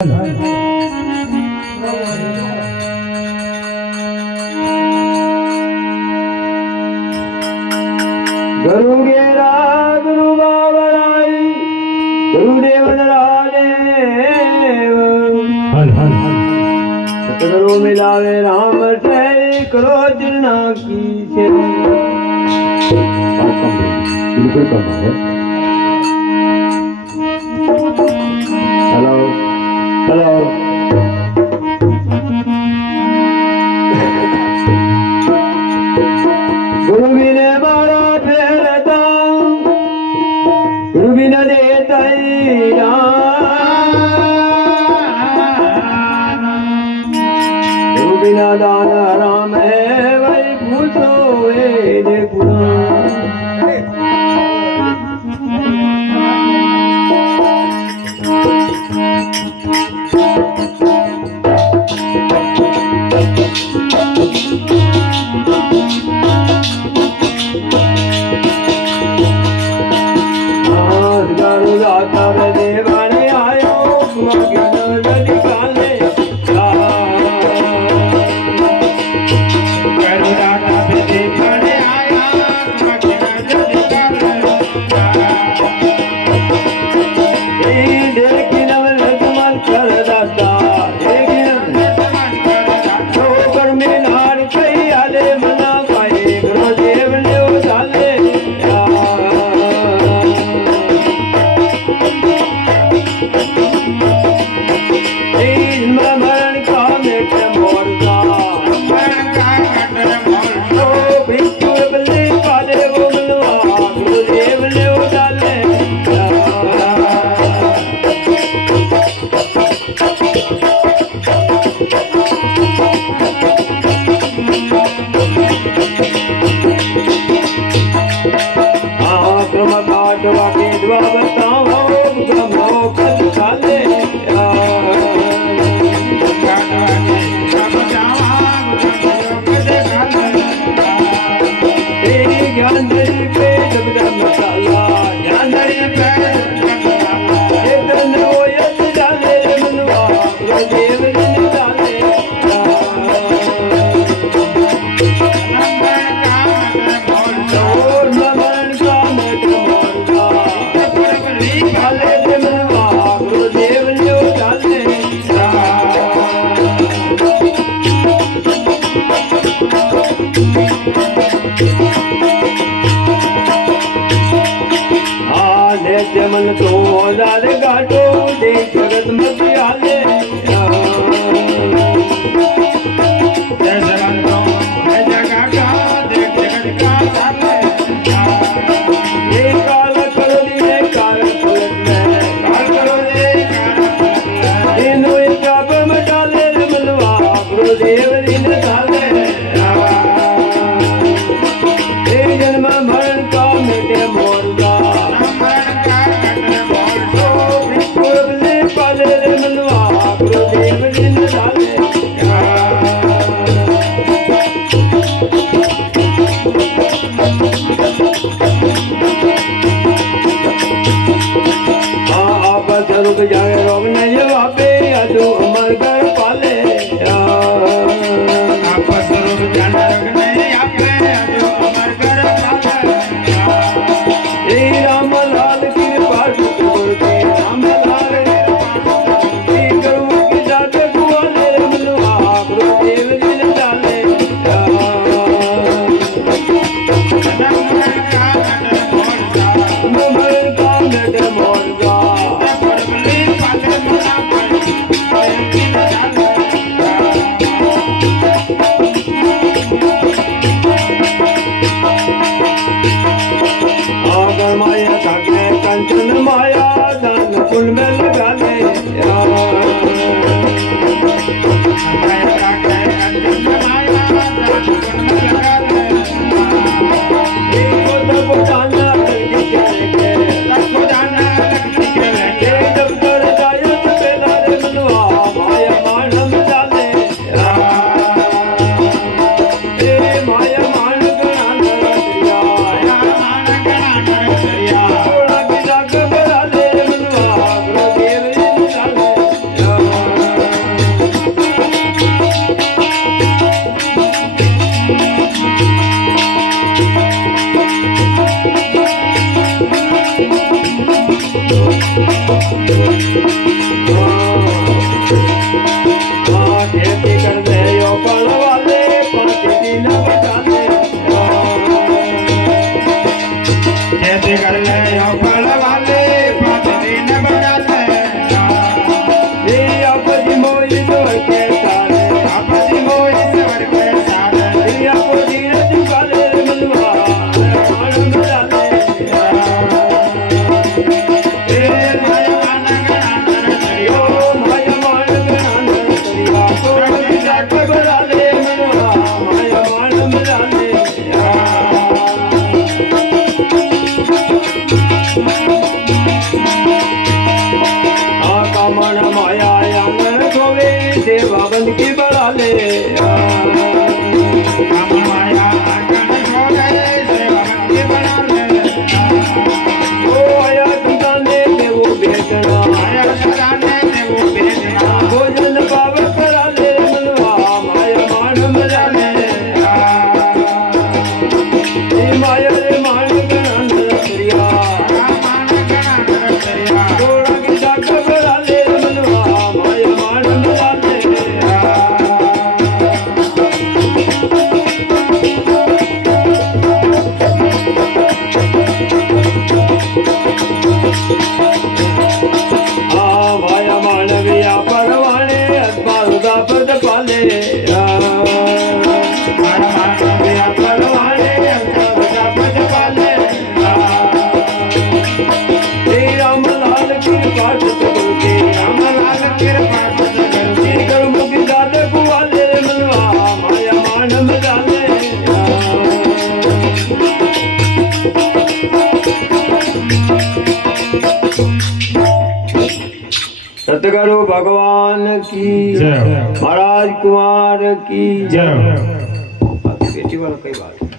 गुरु गेरा गुरु बाबराई गुरुदेव राजेव सतगुरु मिलावे राम से करो जिन्ना की से बिल्कुल कम है। हेलो हेलो गुरु बिने बारा फेरता गुरु बिना देता गुरु बिना दान राम है वही पूछो वेद पुराण। मन तो दाद गाटो देख जगत मत आले जाए रोग नहीं वापे अजो अमर घर पाले आपस रोग जाना रोग नहीं आपे अजो अमर घर पाले ए राम लाल की पाठ बोलते राम लाल की करू की जात कुआले मनवा गुरुदेव जी ने डाले मोर का मोर માયા આંગણ છોડે સેવા ભક્તિ બનાવે ઓ આયા સદાને દેવો બેટણા આયા સદાને દેવો બેટણા ભોજન પાવ કરાલે મનવા માયા માન મજાને એ માયા રે માન ગણ દરિયા માન ગણ દરિયા થોડા કિસા કરાલે મનવા માયા માન મજાને માયા માનવિયા પરવાણે અસ્મારુદા પદ પાલે મારા માનવ્યા પરવાણે અંતરજા પદ પાલે શ્રી રામલાલ કૃપા સતગુરુજી રામલાલ કૃપા સદગુરુજી કર્મુખી દાદા કુવાલે મનવા માયા માન મજાલે सतगुरु भगवान की जय। महाराज कुमार की जय। बेटी वाला कई बात